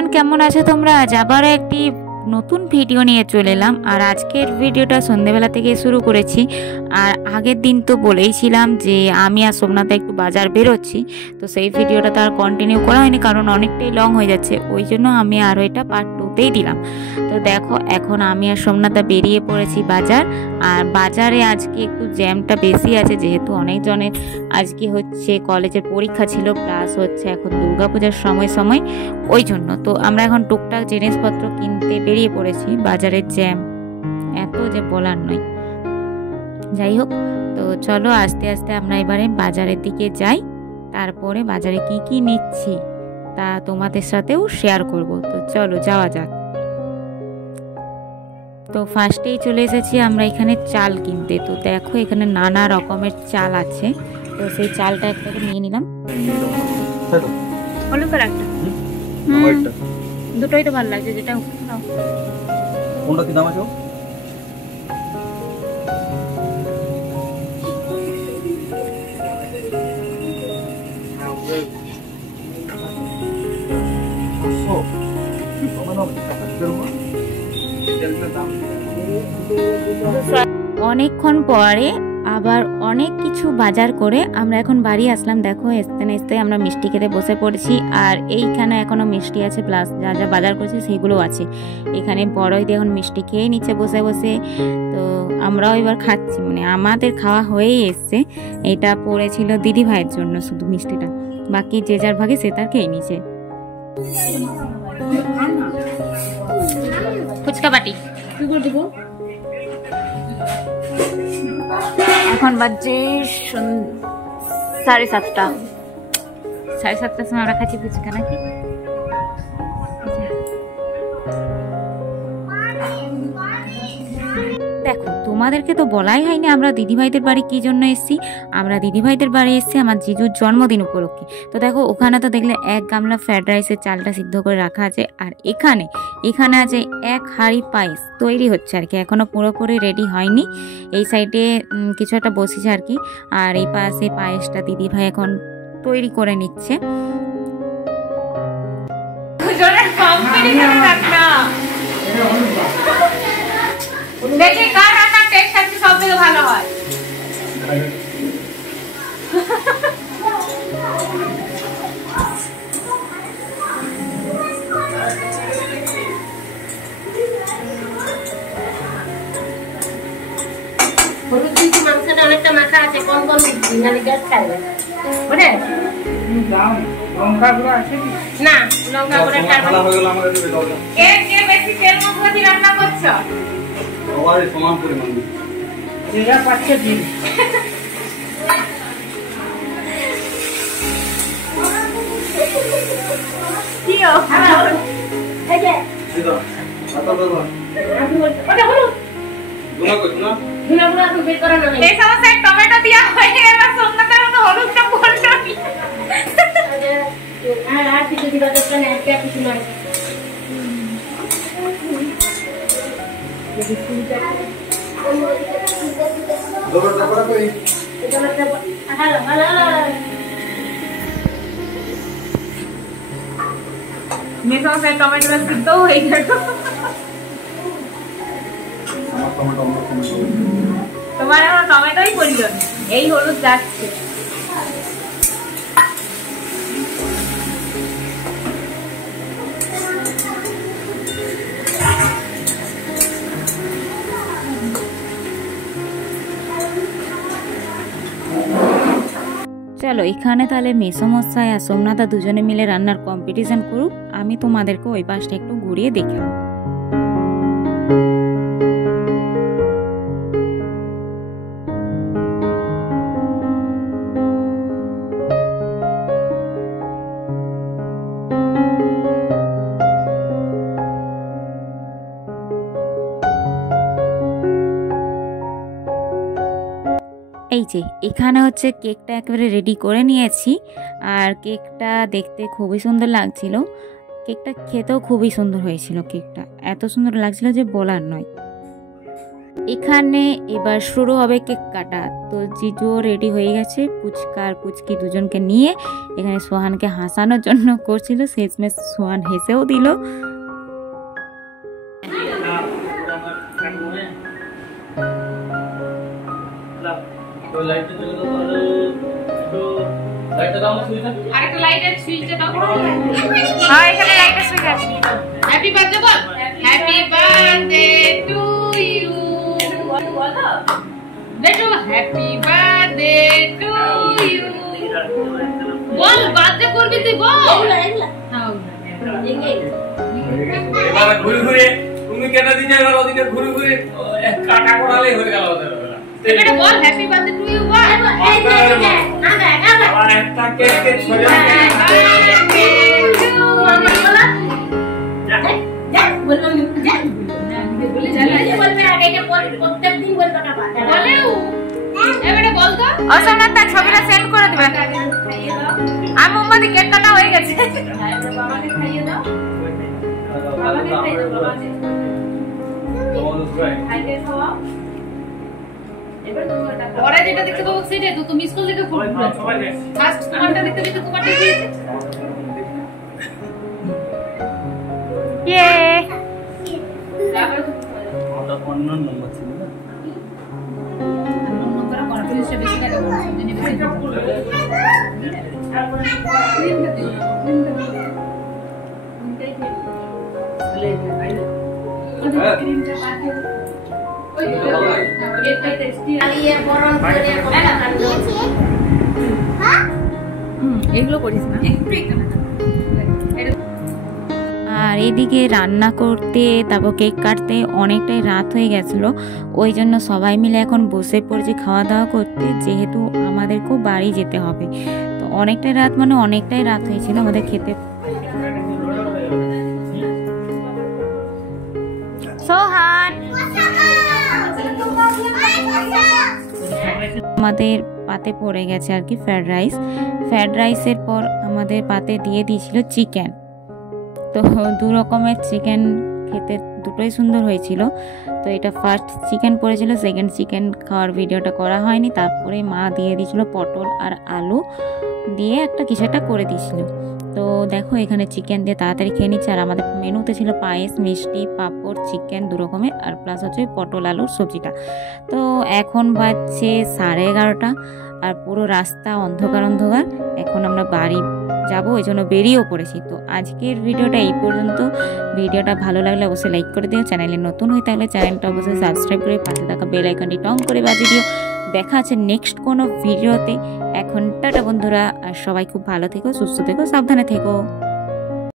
Everyone, কেমন আছো তোমরা? আজ আবার একটি নতুন ভিডিও নিয়ে চলে এলাম। আর আজকের ভিডিওটা সন্ধ্যেবেলা থেকে শুরু করেছি। আর আগের দিন তো বলেইছিলাম যে আমি আর সোমনাথ একটু বাজার বেরোচ্ছি, তো সেই ভিডিওটা তো আর কন্টিনিউ করা হয়নি, কারণ অনেকটাই লং হয়ে যাচ্ছে। ওই জন্য আমি আরও এটা পার্ট 2তেই দিলাম। তো দেখো, এখন আমি আর সোমনাথা বেরিয়ে পড়েছি বাজার। আর বাজারে আজকে একটু জ্যামটা বেশি আছে, যেহেতু অনেকজনের আজকে হচ্ছে কলেজের পরীক্ষা ছিল, প্লাস হচ্ছে এখন দুর্গাপূজার সময় ওই জন্য। তো আমরা এখন টুকটাক জিনিসপত্র কিনতে বেরিয়ে পড়েছি। বাজারের জ্যাম এত যে বলার নয়। যাই হোক, তো চলো আস্তে আস্তে আমরা এবারে বাজারের দিকে যাই, তারপরে বাজারে কি কি নিচ্ছি তা তোমাদের সাথেও শেয়ার করব। তো চলো যাওয়া যাক। তো ফার্স্টেই চলে এসেছি আমরা এখানে চাল কিনতে। তো দেখো, এখানে নানা রকমের চাল আছে, তো সেই চালটা একটা নিয়ে নিলাম। দুটোই তো ভালো লাগছে, যেটা কোনটা কি দাম আছে? অনেকক্ষণ পরে আবার অনেক কিছু বাজার করে আমরা এখন বাড়ি আসলাম। দেখো, আসতে আমরা মিষ্টি খেতে বসে পড়েছি। আর এইখানে এখনো মিষ্টি আছে, প্লাস যা যা বাজার করেছি সেগুলো আছে এখানে। বড়ই দিয়ে এখন মিষ্টি খেয়ে নিচ্ছে বসে বসে। তো আমরাও এবার খাচ্ছি, মানে আমাদের খাওয়া হয়েই এসছে। এটা পড়েছিল দিদি ভাইয়ের জন্য শুধু মিষ্টিটা, বাকি যে যার ভাগে সে তার খেয়ে নিছে। ফুচকা বাটি এখন বাজে 7:30। 7:30টার সময় আমরা খাচ্ছি ফুচকা, নাকি? দেখো, তোমাদেরকে তো বলাই হয়নি আমরা দিদিভাইদের বাড়ি কি জন্য এসেছি। আমরা দিদিভাইদের বাড়ি এসেছি আমার জিজুর জন্মদিন উপলক্ষে। তো দেখো, ওখানে তো দেখলে 1 গামলা ফ্রাইড রাইসের চালটা সিদ্ধ করে রাখা আছে। আর এখানে আছে 1 হাঁড়ি পায়েস তৈরি হচ্ছে আর কি, এখনো পুরোপুরি রেডি হয়নি। এই সাইডে কিছু একটা বসেছে আর কি। আর এই পাশে পায়েসটা দিদিভাই এখন তৈরি করে নিচ্ছে। দেখি কার রান্নার টেস্ট আজকে সবথেকে ভালো হয়। হলুদ দিচ্ছি, মাংসটা অনেকটা মাখা আছে, কম কম দিচ্ছি, নাহলে গ্যাস খাইবে। বুঝলে? লঙ্কা গুঁড়ো আছে না? লঙ্কা গুঁড়ো কে বেশি তেল মশলা দিয়ে রান্না করছো? সবাই সমান পরিমাণ, যেটা পাচ্ছে দিন। কি ও? এই যে দিদা আটা দাও। আমি ওটা হলুদ গুনা কই না? গুনা তো বের করা না। এই সমস্ত টমেটো দিয়া হয়ে গেল, সোমনাথের মতো হলুদটা বলছো নি। আর কিছু দিবা তো না, একটা কিছু নয়। দোকানটা করা কই? এটা মানে হালা হালা মেসো সে টমেটো সিদ্ধ হয়ে গেল। আমার টমেটো তোমার এখন টমেটোই পড়ল, এই হলুদ যাচ্ছে। চলো, এখানে তাহলে মেসোমশাই আর সোমনাথা দুজনে মিলে রান্নার কম্পিটিশন করুক, আমি তোমাদেরকে ওই পাশটা একটু ঘুরিয়ে দেখাবো। এই যে এখানে হচ্ছে কেকটা একেবারে রেডি করে নিয়েছি। আর কেকটা দেখতে খুবই সুন্দর লাগছিল, কেকটা খেতেও খুবই সুন্দর হয়েছিল। কেকটা এত সুন্দর লাগছিল যে বলার নয়। এখানে এবার শুরু হবে কেক কাটা। তো জিজুও রেডি হয়ে গেছে, পুচকা আর পুচকি দুজনকে নিয়ে এখানে সোহানকে হাসানোর জন্য করছিল। শেষমেশ সোহান হেসেও দিল। আরেকটা লাইটের সুইচটা দাও। হ্যাঁ এখানে লাইটের সুইচ আছে। হ্যাপি বার্থডে বল। Happy birthday to you. বলো বেটু হ্যাপি বার্থডে টু ইউ। বল বার্থডে করবি তুই বল। এবারে ঘুরে ঘুরে তুমি কেটে দিতে এবার ওদিকে ঘুরে ঘুরে কাটা করালেই হয়ে গেল ওদের। এটা বল হ্যাপি বার্থডে টু ইউ বল। আবার একটা কেক কেক ছড়ে ছবিটা সেন্ড করে দেবে। আমি মোমবাতি কেক কাটা হয়ে গেছে। পরে যেটা দেখতে পাবো সেটাই তো তুমি স্কুল থেকে ফার্স্ট তোমারটা দেখতে পেতে তোমারটা দিয়েছে। ইয়ে ওটা অন্য নম্বর ছিল না। নম্বর করা পুলিশে বেশি টাকা বলছে দিনে বেশি এগুলো করিস না। আর এদিকে রান্না করতে তারপর কেক কাটতে অনেকটাই রাত হয়ে গেছিলো। ওই জন্য সবাই মিলে এখন বসে পড়েছি খাওয়া দাওয়া করতে, যেহেতু আমাদেরকেও বাড়ি যেতে হবে। তো অনেকটাই রাত মানে অনেকটাই রাত হয়েছিল আমাদের খেতে। সোহান আমাদের পাতে পড়ে গেছে আর কি ফ্রাইড রাইস। ফ্রাইড রাইসের পর আমাদের পাতে দিয়ে দিয়েছিল চিকেন। তো দু রকমের চিকেন খেতে দুটোই সুন্দর হয়েছিল। তো এটা ফার্স্ট চিকেন পড়েছিল, সেকেন্ড চিকেন খাওয়ার ভিডিওটা করা হয়নি। তারপরে মা দিয়ে দিয়েছিল পটল আর আলু দিয়ে একটা কিছু একটা করে দিয়েছিল। তো দেখো এখানে চিকেন দিয়ে তাড়াতাড়ি খেয়ে নিচ্ছে। আর আমাদের মেনুতে ছিল পায়েস, মিষ্টি, পাঁপড়, চিকেন দু রকমের, আর প্লাস হচ্ছে পটল আলুর সবজিটা। তো এখন বাজছে 11:30 আর পুরো রাস্তা অন্ধকার অন্ধকার। এখন আমরা বাড়ি যাব, ওই জন্য বেরিয়েও পড়েছি। তো আজকের ভিডিওটা এই পর্যন্ত। ভিডিওটা ভালো লাগলে অবশ্যই লাইক করে দিও। চ্যানেলে নতুন হয়ে থাকলে চ্যানেলটা অবশ্যই সাবস্ক্রাইব করে পাশে থাকা বেল আইকনটি টং করে বাজিয়ে দিও। দেখা আছে নেক্সট কোনো ভিডিওতে। এখন টাটা বন্ধুরা, আর সবাই খুব ভালো থেকো, সুস্থ থেকো, সাবধানে থেকো।